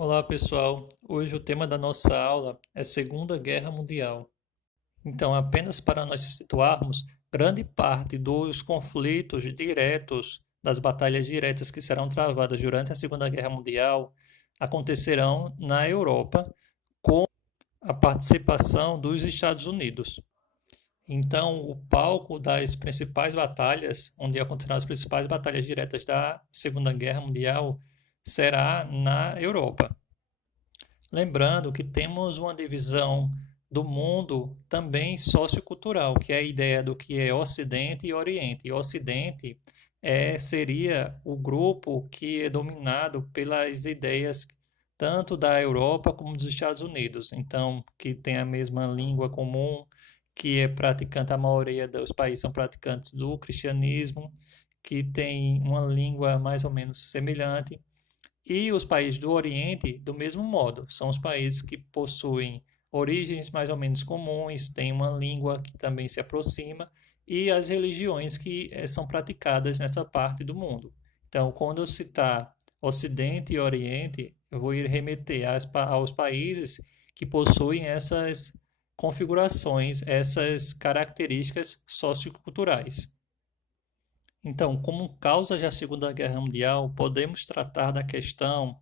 Olá pessoal, hoje o tema da nossa aula é Segunda Guerra Mundial. Então, apenas para nós se situarmos, grande parte dos conflitos diretos, das batalhas diretas que serão travadas durante a Segunda Guerra Mundial, acontecerão na Europa com a participação dos Estados Unidos. Então, o palco das principais batalhas, onde acontecerão as principais batalhas diretas da Segunda Guerra Mundial, será na Europa. Lembrando que temos uma divisão do mundo também sociocultural, que é a ideia do que é Ocidente e Oriente. E Ocidente seria o grupo que é dominado pelas ideias tanto da Europa como dos Estados Unidos. Então, que tem a mesma língua comum, que é praticante, a maioria dos países são praticantes do cristianismo, que tem uma língua mais ou menos semelhante. E os países do Oriente, do mesmo modo, são os países que possuem origens mais ou menos comuns, têm uma língua que também se aproxima e as religiões que são praticadas nessa parte do mundo. Então, quando eu citar Ocidente e Oriente, eu vou ir remeter aos países que possuem essas configurações, essas características socioculturais. Então, como causa da Segunda Guerra Mundial, podemos tratar da questão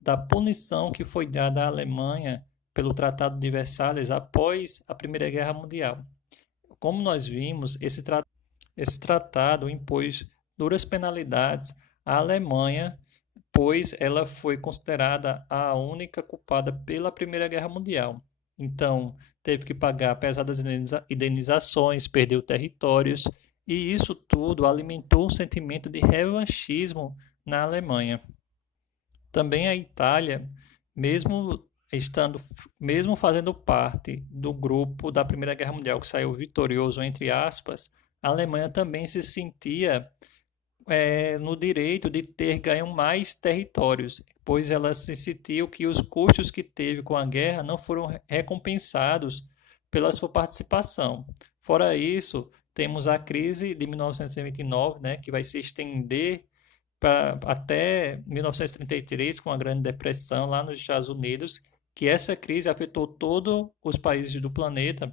da punição que foi dada à Alemanha pelo Tratado de Versalhes após a Primeira Guerra Mundial. Como nós vimos, esse tratado impôs duras penalidades à Alemanha, pois ela foi considerada a única culpada pela Primeira Guerra Mundial. Então, teve que pagar pesadas indenizações, perdeu territórios, e isso tudo alimentou um sentimento de revanchismo na Alemanha. Também a Itália, mesmo estando, mesmo fazendo parte do grupo da Primeira Guerra Mundial que saiu vitorioso, entre aspas, a Alemanha também se sentia no direito de ter ganho mais territórios, pois ela se sentiu que os custos que teve com a guerra não foram recompensados pela sua participação. Fora isso, temos a crise de 1929, né, que vai se estender até 1933, com a Grande Depressão lá nos Estados Unidos, que essa crise afetou todos os países do planeta,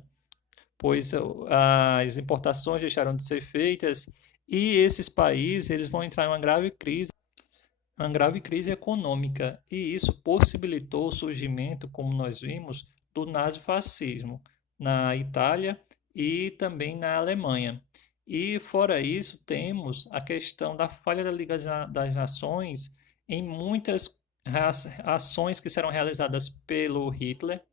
pois as importações deixaram de ser feitas e esses países eles vão entrar em uma grave crise econômica, e isso possibilitou o surgimento, como nós vimos, do nazifascismo na Itália e também na Alemanha. E fora isso, temos a questão da falha da Liga das Nações em muitas ações que serão realizadas pelo Hitler,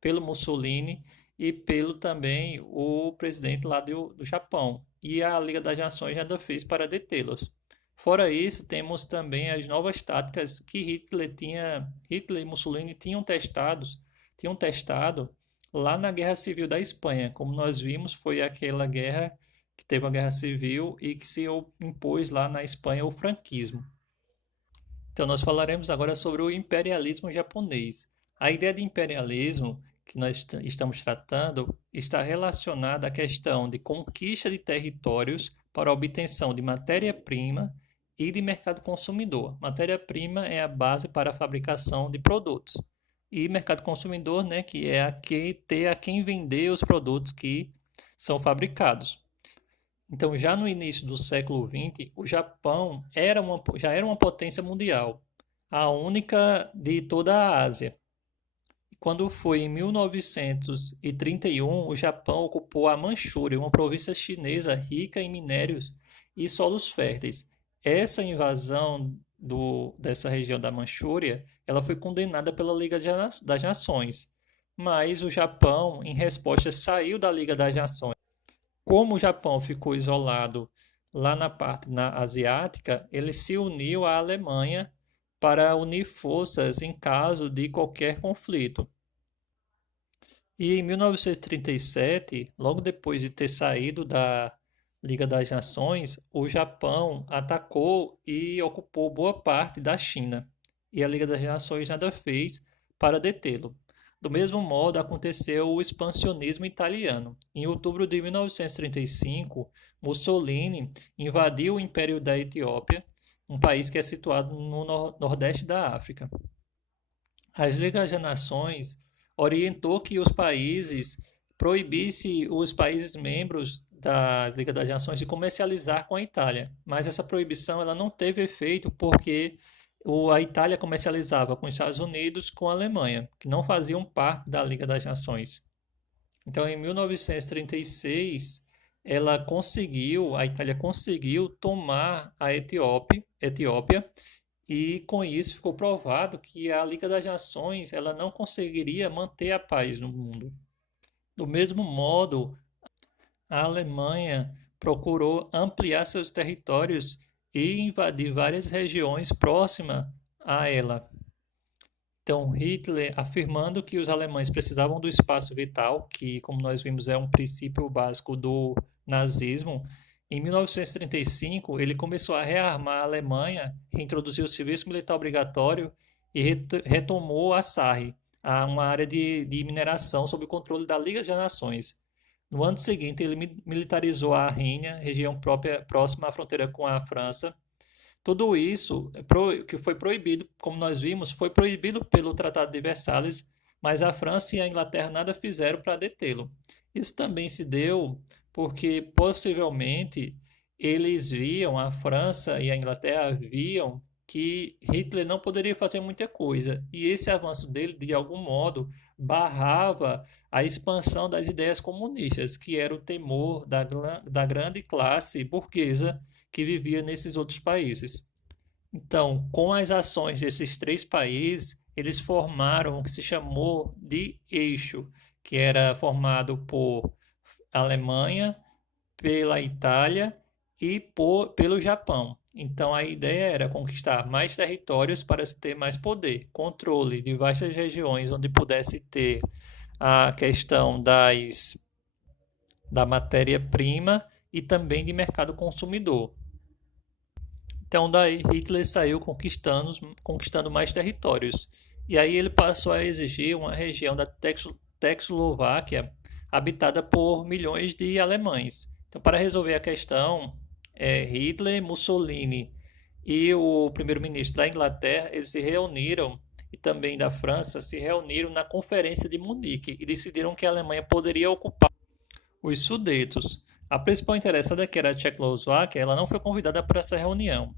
pelo Mussolini e pelo também o presidente lá do Japão. E a Liga das Nações ainda fez para detê-los. Fora isso, temos também as novas táticas que Hitler e Mussolini tinham testado lá na Guerra Civil da Espanha. Como nós vimos, foi aquela guerra que teve a Guerra Civil e que se impôs lá na Espanha o franquismo. Então, nós falaremos agora sobre o imperialismo japonês. A ideia de imperialismo que nós estamos tratando está relacionada à questão de conquista de territórios para a obtenção de matéria-prima e de mercado consumidor. Matéria-prima é a base para a fabricação de produtos. E mercado consumidor, né, que é ter a quem vender os produtos que são fabricados. Então, já no início do século XX, o Japão já era uma potência mundial, a única de toda a Ásia. Quando foi em 1931, o Japão ocupou a Manchúria, uma província chinesa rica em minérios e solos férteis. Essa invasão dessa região da Manchúria, ela foi condenada pela Liga das Nações, mas o Japão, em resposta, saiu da Liga das Nações. Como o Japão ficou isolado lá na asiática, ele se uniu à Alemanha para unir forças em caso de qualquer conflito. E em 1937, logo depois de ter saído da Liga das Nações, o Japão atacou e ocupou boa parte da China. E a Liga das Nações nada fez para detê-lo. Do mesmo modo, aconteceu o expansionismo italiano. Em outubro de 1935, Mussolini invadiu o Império da Etiópia, um país que é situado no nordeste da África. As Ligas das Nações orientou que os países proibisse os países membros da Liga das Nações de comercializar com a Itália, mas essa proibição ela não teve efeito porque a Itália comercializava com os Estados Unidos, com a Alemanha, que não faziam parte da Liga das Nações. Então, em 1936, a Itália conseguiu tomar a Etiópia, e com isso ficou provado que a Liga das Nações ela não conseguiria manter a paz no mundo. Do mesmo modo, a Alemanha procurou ampliar seus territórios e invadir várias regiões próximas a ela. Então, Hitler, afirmando que os alemães precisavam do espaço vital, que, como nós vimos, é um princípio básico do nazismo, em 1935 ele começou a rearmar a Alemanha, reintroduziu o serviço militar obrigatório e retomou a Sarre, uma área de mineração sob o controle da Liga das Nações. No ano seguinte, ele militarizou a Rínia, região próxima à fronteira com a França. Tudo isso que foi proibido, como nós vimos, foi proibido pelo Tratado de Versalhes, mas a França e a Inglaterra nada fizeram para detê-lo. Isso também se deu porque possivelmente a França e a Inglaterra viam que Hitler não poderia fazer muita coisa, e esse avanço dele, de algum modo, barrava a expansão das ideias comunistas, que era o temor da grande classe burguesa que vivia nesses outros países. Então, com as ações desses três países, eles formaram o que se chamou de eixo, que era formado por Alemanha, pela Itália e pelo Japão. Então, a ideia era conquistar mais territórios para se ter mais poder, controle de vastas regiões onde pudesse ter a questão da matéria-prima e também de mercado consumidor. Então, daí Hitler saiu conquistando mais territórios. E aí ele passou a exigir uma região da Tchecoslováquia habitada por milhões de alemães. Então, para resolver a questão, Hitler, Mussolini e o primeiro-ministro da Inglaterra, eles se reuniram, e também da França, se reuniram na Conferência de Munique e decidiram que a Alemanha poderia ocupar os Sudetos. A principal interessada, que era a Tchecoslováquia, ela não foi convidada para essa reunião.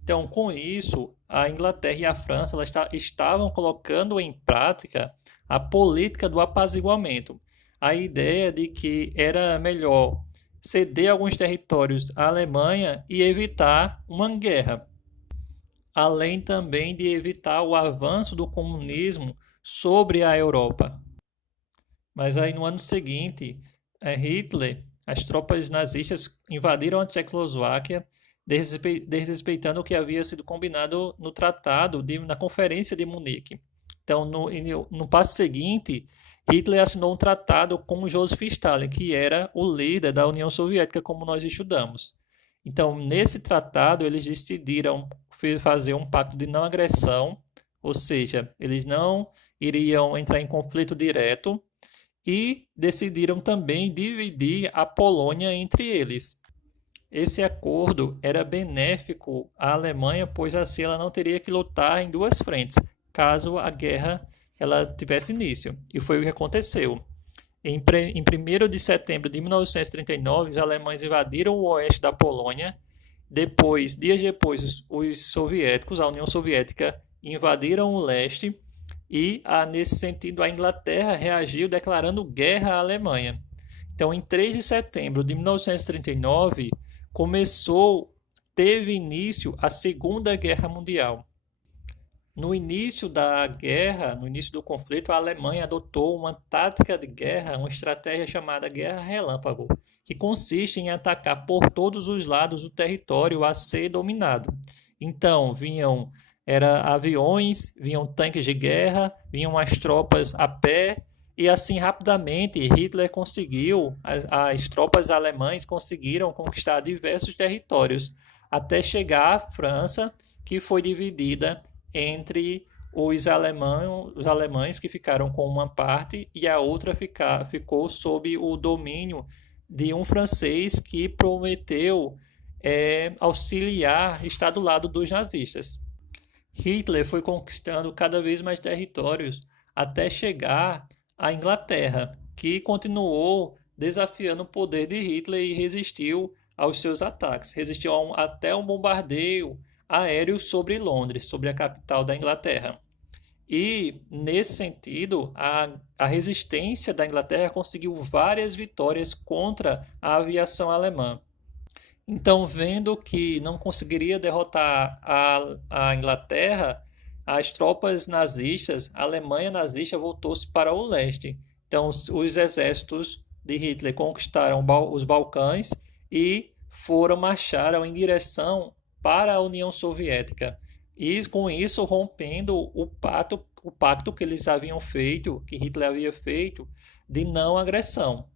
Então, com isso, a Inglaterra e a França estavam colocando em prática a política do apaziguamento. A ideia de que era melhor ceder alguns territórios à Alemanha e evitar uma guerra, além também de evitar o avanço do comunismo sobre a Europa. Mas aí no ano seguinte, Hitler, as tropas nazistas invadiram a Tchecoslováquia, desrespeitando o que havia sido combinado no tratado na Conferência de Munique. Então, no passo seguinte, Hitler assinou um tratado com Joseph Stalin, que era o líder da União Soviética, como nós estudamos. Então, nesse tratado, eles decidiram fazer um pacto de não agressão, ou seja, eles não iriam entrar em conflito direto, e decidiram também dividir a Polônia entre eles. Esse acordo era benéfico à Alemanha, pois assim ela não teria que lutar em duas frentes, caso a guerra ela tivesse início. E foi o que aconteceu. Em 1º de setembro de 1939, os alemães invadiram o oeste da Polônia. Dias depois, os soviéticos, a União Soviética, invadiram o leste. E, nesse sentido, a Inglaterra reagiu declarando guerra à Alemanha. Então, em 3 de setembro de 1939, teve início a Segunda Guerra Mundial. No início da guerra, no início do conflito, a Alemanha adotou uma tática de guerra, uma estratégia chamada Guerra Relâmpago, que consiste em atacar por todos os lados o território a ser dominado. Então, vinham aviões, vinham tanques de guerra, vinham as tropas a pé, e assim rapidamente Hitler conseguiu, as tropas alemãs conseguiram conquistar diversos territórios, até chegar à França, que foi dividida entre os alemães que ficaram com uma parte e a outra ficou sob o domínio de um francês que prometeu auxiliar, estar do lado dos nazistas. Hitler foi conquistando cada vez mais territórios até chegar à Inglaterra, que continuou desafiando o poder de Hitler e resistiu aos seus ataques, resistiu até um bombardeio aéreo sobre Londres, sobre a capital da Inglaterra. E, nesse sentido, a resistência da Inglaterra conseguiu várias vitórias contra a aviação alemã. Então, vendo que não conseguiria derrotar a Inglaterra, as tropas nazistas, a Alemanha nazista voltou-se para o leste. Então, os exércitos de Hitler conquistaram os Balcãs e marcharam em direção para a União Soviética. E com isso rompendo o pacto que eles haviam feito, que Hitler havia feito, de não agressão.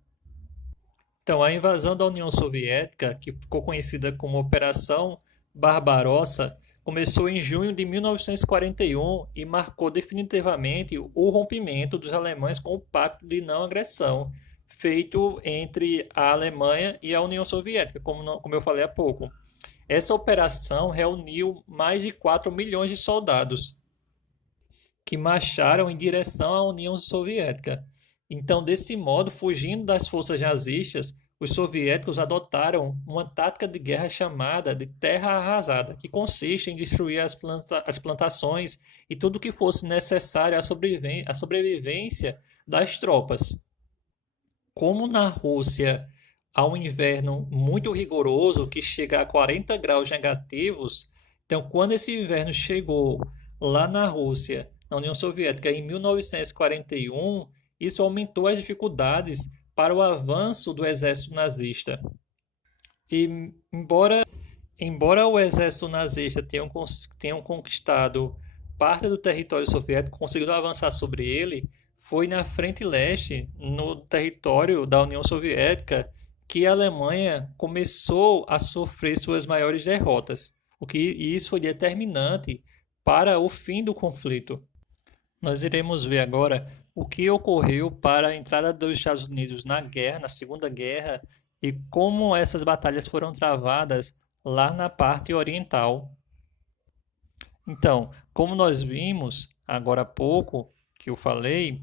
Então, a invasão da União Soviética, que ficou conhecida como Operação Barbarossa, começou em junho de 1941 e marcou definitivamente o rompimento dos alemães com o Pacto de Não Agressão, feito entre a Alemanha e a União Soviética, como eu falei há pouco. Essa operação reuniu mais de 4 milhões de soldados que marcharam em direção à União Soviética. Então, desse modo, fugindo das forças nazistas, os soviéticos adotaram uma tática de guerra chamada de terra arrasada, que consiste em destruir as plantações e tudo que fosse necessário à sobrevivência das tropas. Como na Rússia há um inverno muito rigoroso, que chega a 40 graus negativos, então quando esse inverno chegou lá na Rússia, na União Soviética, em 1941, isso aumentou as dificuldades para o avanço do exército nazista. E embora o exército nazista tenham conquistado parte do território soviético, conseguido avançar sobre ele, foi na frente leste, no território da União Soviética, que a Alemanha começou a sofrer suas maiores derrotas, o que isso foi determinante para o fim do conflito. Nós iremos ver agora o que ocorreu para a entrada dos Estados Unidos na guerra, na Segunda Guerra, e como essas batalhas foram travadas lá na parte oriental. Então, como nós vimos agora há pouco, que eu falei,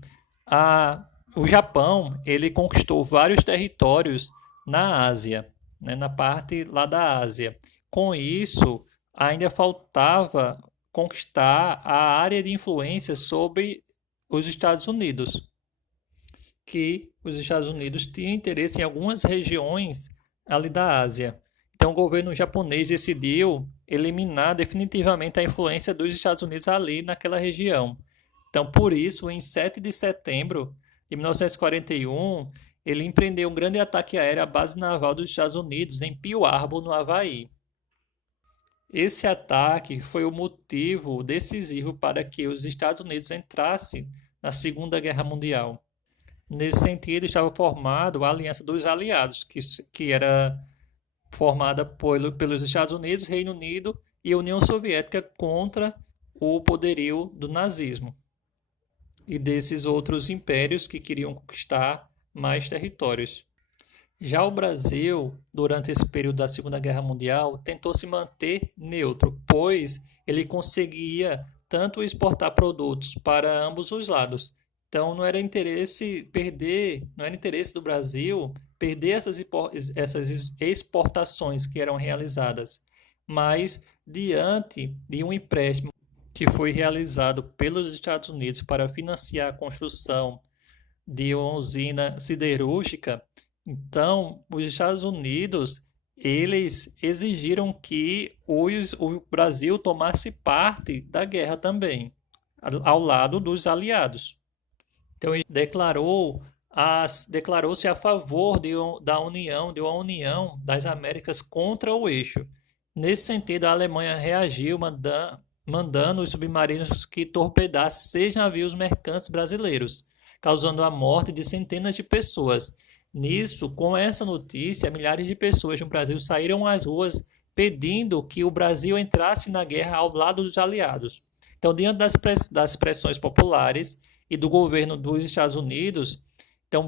o Japão ele conquistou vários territórios na Ásia, né, na parte lá da Ásia. Com isso, ainda faltava conquistar a área de influência sobre os Estados Unidos, que os Estados Unidos tinham interesse em algumas regiões ali da Ásia. Então, o governo japonês decidiu eliminar definitivamente a influência dos Estados Unidos ali naquela região. Então, por isso, em 7 de setembro de 1941, ele empreendeu um grande ataque aéreo à base naval dos Estados Unidos em Pearl Harbor, no Havaí. Esse ataque foi o motivo decisivo para que os Estados Unidos entrassem na Segunda Guerra Mundial. Nesse sentido, estava formada a Aliança dos Aliados, que era formada pelos Estados Unidos, Reino Unido e a União Soviética contra o poderio do nazismo e desses outros impérios que queriam conquistar mais territórios. Já o Brasil, durante esse período da Segunda Guerra Mundial, tentou se manter neutro, pois ele conseguia tanto exportar produtos para ambos os lados. Então não era interesse do Brasil perder essas exportações que eram realizadas, mas diante de um empréstimo que foi realizado pelos Estados Unidos para financiar a construção de uma usina siderúrgica, então os Estados Unidos eles exigiram que o Brasil tomasse parte da guerra também, ao lado dos aliados. Então ele declarou-se a favor de uma união das Américas contra o eixo. Nesse sentido, a Alemanha reagiu mandando os submarinos que torpedassem 6 navios mercantes brasileiros, causando a morte de centenas de pessoas. Nisso, com essa notícia, milhares de pessoas no Brasil saíram às ruas pedindo que o Brasil entrasse na guerra ao lado dos aliados. Então, diante das pressões populares e do governo dos Estados Unidos, então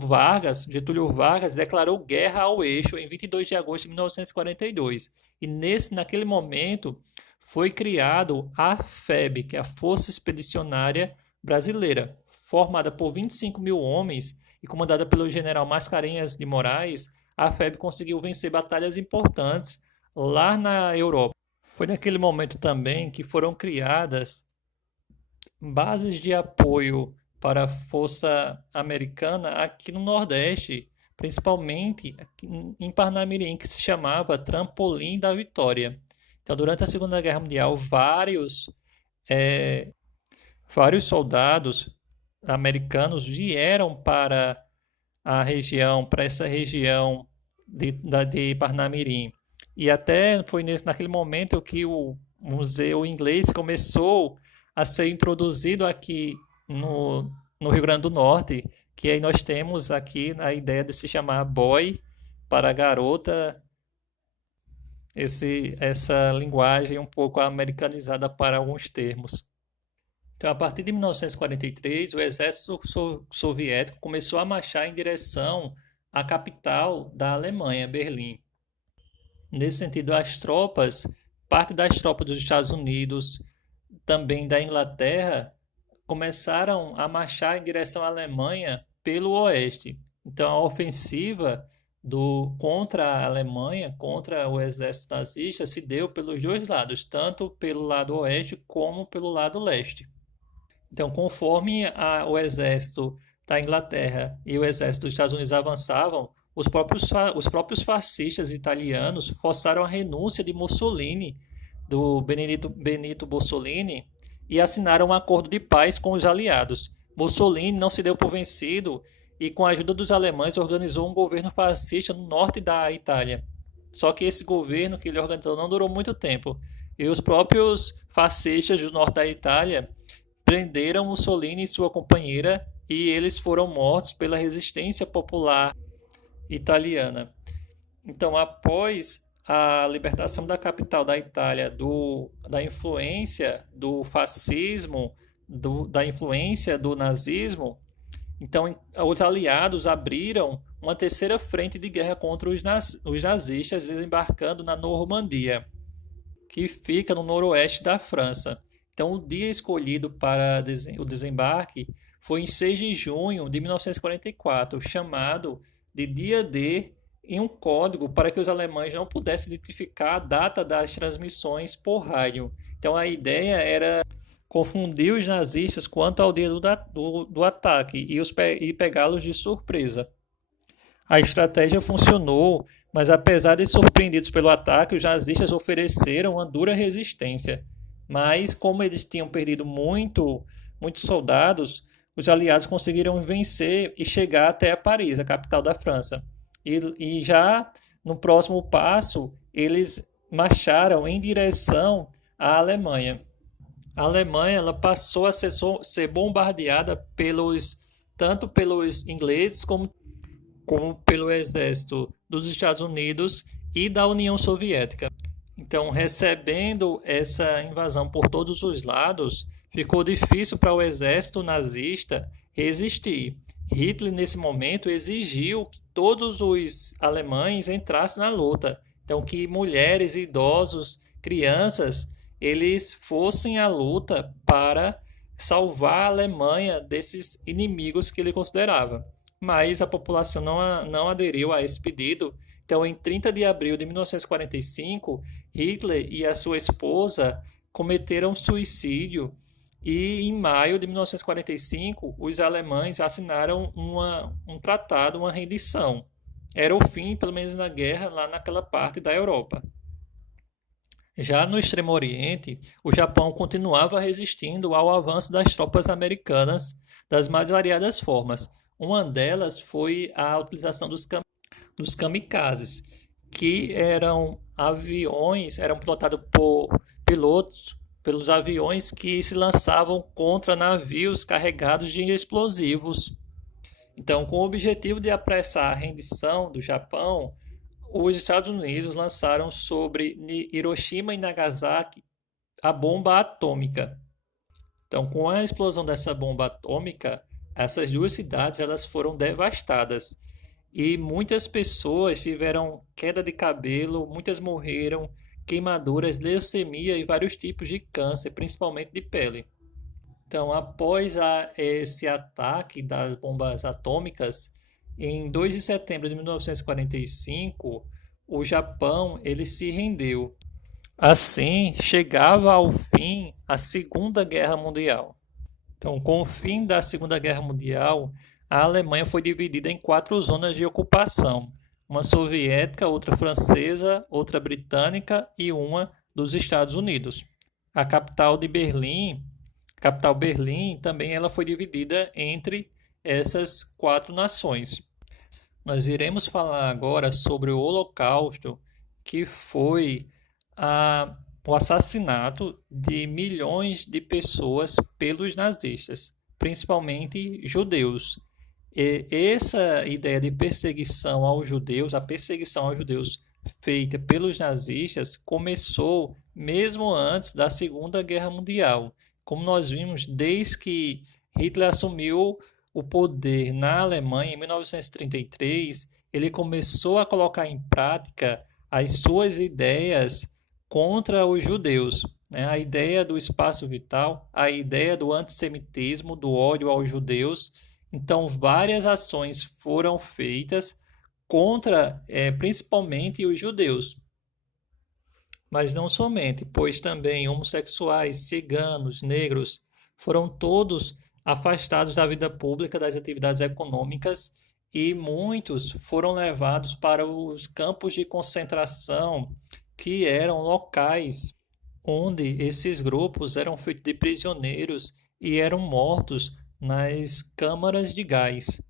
Getúlio Vargas declarou guerra ao eixo em 22 de agosto de 1942. E naquele momento foi criado a FEB, que é a Força Expedicionária Brasileira, formada por 25 mil homens e comandada pelo general Mascarenhas de Moraes. A FEB conseguiu vencer batalhas importantes lá na Europa. Foi naquele momento também que foram criadas bases de apoio para a Força Americana aqui no Nordeste, principalmente aqui em Parnamirim, que se chamava Trampolim da Vitória. Então, durante a Segunda Guerra Mundial, eh, vários soldados americanos vieram para essa região de Parnamirim. E até foi naquele momento que o museu inglês começou a ser introduzido aqui no Rio Grande do Norte, que aí nós temos aqui a ideia de se chamar boy para garota, essa linguagem um pouco americanizada para alguns termos. Então, a partir de 1943, o exército soviético começou a marchar em direção à capital da Alemanha, Berlim. Nesse sentido, parte das tropas dos Estados Unidos, também da Inglaterra, começaram a marchar em direção à Alemanha pelo oeste. Então, a ofensiva contra a Alemanha, contra o exército nazista, se deu pelos dois lados, tanto pelo lado oeste como pelo lado leste. Então, conforme o exército da Inglaterra e o exército dos Estados Unidos avançavam, os próprios fascistas italianos forçaram a renúncia de Mussolini, do Benito Mussolini, e assinaram um acordo de paz com os aliados. Mussolini não se deu por vencido e, com a ajuda dos alemães, organizou um governo fascista no norte da Itália. Só que esse governo que ele organizou não durou muito tempo, e os próprios fascistas do norte da Itália prenderam Mussolini e sua companheira, e eles foram mortos pela resistência popular italiana. Então, após a libertação da capital da Itália da influência do fascismo, da influência do nazismo, então os aliados abriram uma terceira frente de guerra contra os nazistas, desembarcando na Normandia, que fica no noroeste da França. Então, o dia escolhido para o desembarque foi em 6 de junho de 1944, chamado de Dia D, em um código para que os alemães não pudessem identificar a data das transmissões por rádio. Então, a ideia era confundir os nazistas quanto ao dia do ataque e pegá-los de surpresa. A estratégia funcionou, mas apesar de surpreendidos pelo ataque, os nazistas ofereceram uma dura resistência. Mas, como eles tinham perdido muitos soldados, os aliados conseguiram vencer e chegar até Paris, a capital da França. E já no próximo passo, eles marcharam em direção à Alemanha. A Alemanha ela passou a ser bombardeada tanto pelos ingleses como pelo exército dos Estados Unidos e da União Soviética. Então, recebendo essa invasão por todos os lados, ficou difícil para o exército nazista resistir. Hitler, nesse momento, exigiu que todos os alemães entrassem na luta. Então, que mulheres, idosos, crianças, eles fossem à luta para salvar a Alemanha desses inimigos que ele considerava. Mas a população não aderiu a esse pedido. Então, em 30 de abril de 1945, Hitler e a sua esposa cometeram suicídio e, em maio de 1945, os alemães assinaram um tratado, uma rendição. Era o fim, pelo menos na guerra, lá naquela parte da Europa. Já no Extremo Oriente, o Japão continuava resistindo ao avanço das tropas americanas das mais variadas formas. Uma delas foi a utilização dos kamikazes, que eram pilotados por pilotos, pelos aviões que se lançavam contra navios carregados de explosivos. Então, com o objetivo de apressar a rendição do Japão, os Estados Unidos lançaram sobre Hiroshima e Nagasaki a bomba atômica. Então, com a explosão dessa bomba atômica, essas duas cidades elas foram devastadas e muitas pessoas tiveram queda de cabelo, muitas morreram, queimaduras, leucemia e vários tipos de câncer, principalmente de pele. Então, após esse ataque das bombas atômicas, em 2 de setembro de 1945, o Japão ele se rendeu. Assim, chegava ao fim a Segunda Guerra Mundial. Então, com o fim da Segunda Guerra Mundial, a Alemanha foi dividida em 4 zonas de ocupação: uma soviética, outra francesa, outra britânica e uma dos Estados Unidos. A capital Berlim, também ela foi dividida entre essas 4 nações. Nós iremos falar agora sobre o Holocausto, que foi o assassinato de milhões de pessoas pelos nazistas, principalmente judeus. E essa ideia de perseguição aos judeus, a perseguição aos judeus feita pelos nazistas, começou mesmo antes da Segunda Guerra Mundial. Como nós vimos, desde que Hitler assumiu o poder na Alemanha em 1933, ele começou a colocar em prática as suas ideias contra os judeus, né? A ideia do espaço vital, a ideia do antissemitismo, do ódio aos judeus. Então, várias ações foram feitas contra, principalmente, os judeus. Mas não somente, pois também homossexuais, ciganos, negros foram todos afastados da vida pública, das atividades econômicas, e muitos foram levados para os campos de concentração, que eram locais onde esses grupos eram feitos de prisioneiros e eram mortos nas câmaras de gás.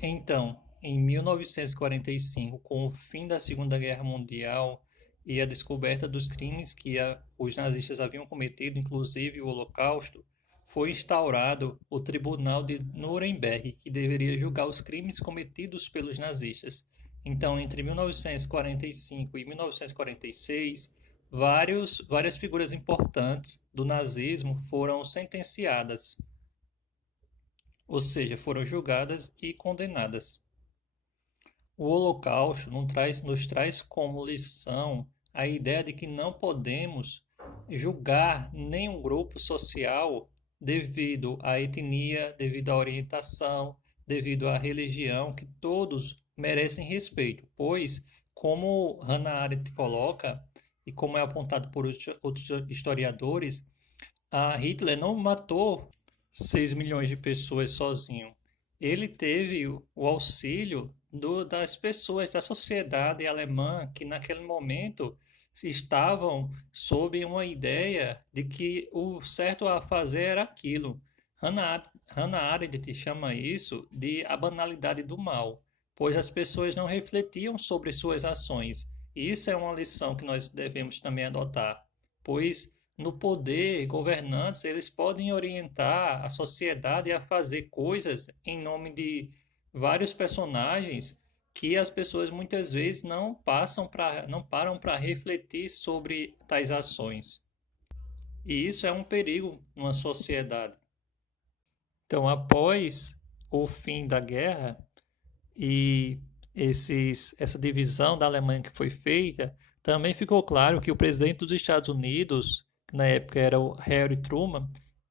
Então, em 1945, com o fim da Segunda Guerra Mundial e a descoberta dos crimes que os nazistas haviam cometido, inclusive o Holocausto, foi instaurado o Tribunal de Nuremberg, que deveria julgar os crimes cometidos pelos nazistas. Então, entre 1945 e 1946, várias figuras importantes do nazismo foram sentenciadas, ou seja, foram julgadas e condenadas. O Holocausto nos traz como lição a ideia de que não podemos julgar nenhum grupo social devido à etnia, devido à orientação, devido à religião, que todos merecem respeito, pois, como Hannah Arendt coloca, e como é apontado por outros historiadores, Hitler não matou 6 milhões de pessoas sozinho. Ele teve o auxílio das pessoas da sociedade alemã que naquele momento estavam sob uma ideia de que o certo a fazer era aquilo. Hannah Arendt chama isso de a banalidade do mal, pois as pessoas não refletiam sobre suas ações. E isso é uma lição que nós devemos também adotar, pois no poder, governantes, eles podem orientar a sociedade a fazer coisas em nome de vários personagens que as pessoas muitas vezes não param para refletir sobre tais ações. E isso é um perigo numa sociedade. Então, após o fim da guerra e essa divisão da Alemanha que foi feita, também ficou claro que o presidente dos Estados Unidos, que na época era o Harry Truman,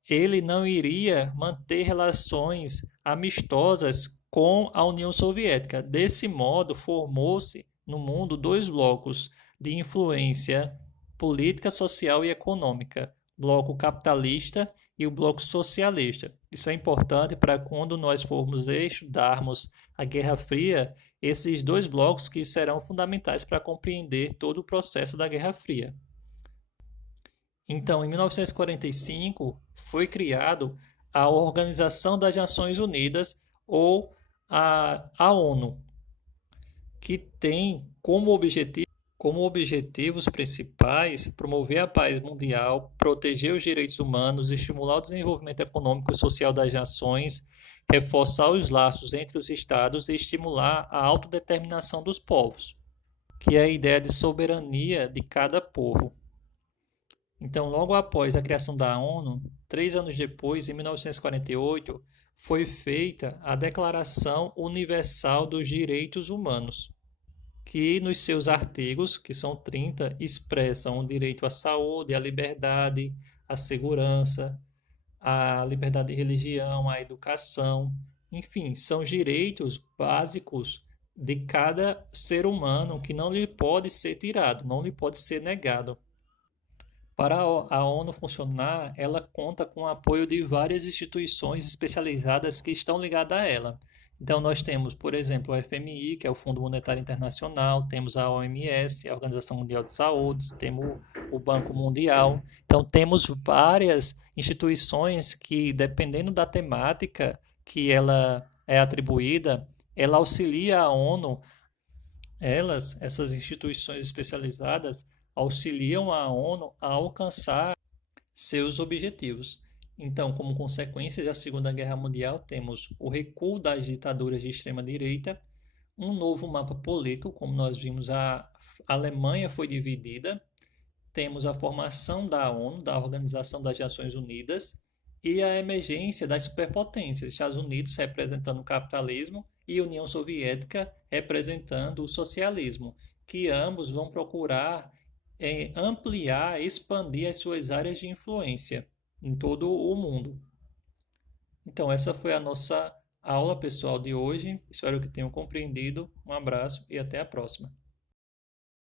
ele não iria manter relações amistosas com a União Soviética. Desse modo, formou-se no mundo 2 blocos de influência política, social e econômica: o bloco capitalista e o bloco socialista. Isso é importante para quando nós formos estudarmos a Guerra Fria, esses 2 blocos que serão fundamentais para compreender todo o processo da Guerra Fria. Então, em 1945, foi criado a Organização das Nações Unidas, ou a ONU, que tem como objetivos principais promover a paz mundial, proteger os direitos humanos, estimular o desenvolvimento econômico e social das nações, reforçar os laços entre os estados e estimular a autodeterminação dos povos, que é a ideia de soberania de cada povo. Então, logo após a criação da ONU, 3 anos depois, em 1948, foi feita a Declaração Universal dos Direitos Humanos. que nos seus artigos, que são 30, expressam o direito à saúde, à liberdade, à segurança, à liberdade de religião, à educação, enfim, são direitos básicos de cada ser humano que não lhe pode ser tirado, não lhe pode ser negado. Para a ONU funcionar, ela conta com o apoio de várias instituições especializadas que estão ligadas a ela. Então, nós temos, por exemplo, o FMI, que é o Fundo Monetário Internacional, temos a OMS, a Organização Mundial de Saúde, temos o Banco Mundial. Então, temos várias instituições que, dependendo da temática que ela é atribuída, ela auxilia a ONU. Essas instituições especializadas, auxiliam a ONU a alcançar seus objetivos. Então, como consequência da Segunda Guerra Mundial, temos o recuo das ditaduras de extrema-direita, um novo mapa político, como nós vimos, a Alemanha foi dividida, temos a formação da ONU, da Organização das Nações Unidas, e a emergência das superpotências, Estados Unidos representando o capitalismo e União Soviética representando o socialismo, que ambos vão procurar ampliar, expandir as suas áreas de influência em todo o mundo. Então, essa foi a nossa aula, pessoal, de hoje. Espero que tenham compreendido. Um abraço e até a próxima.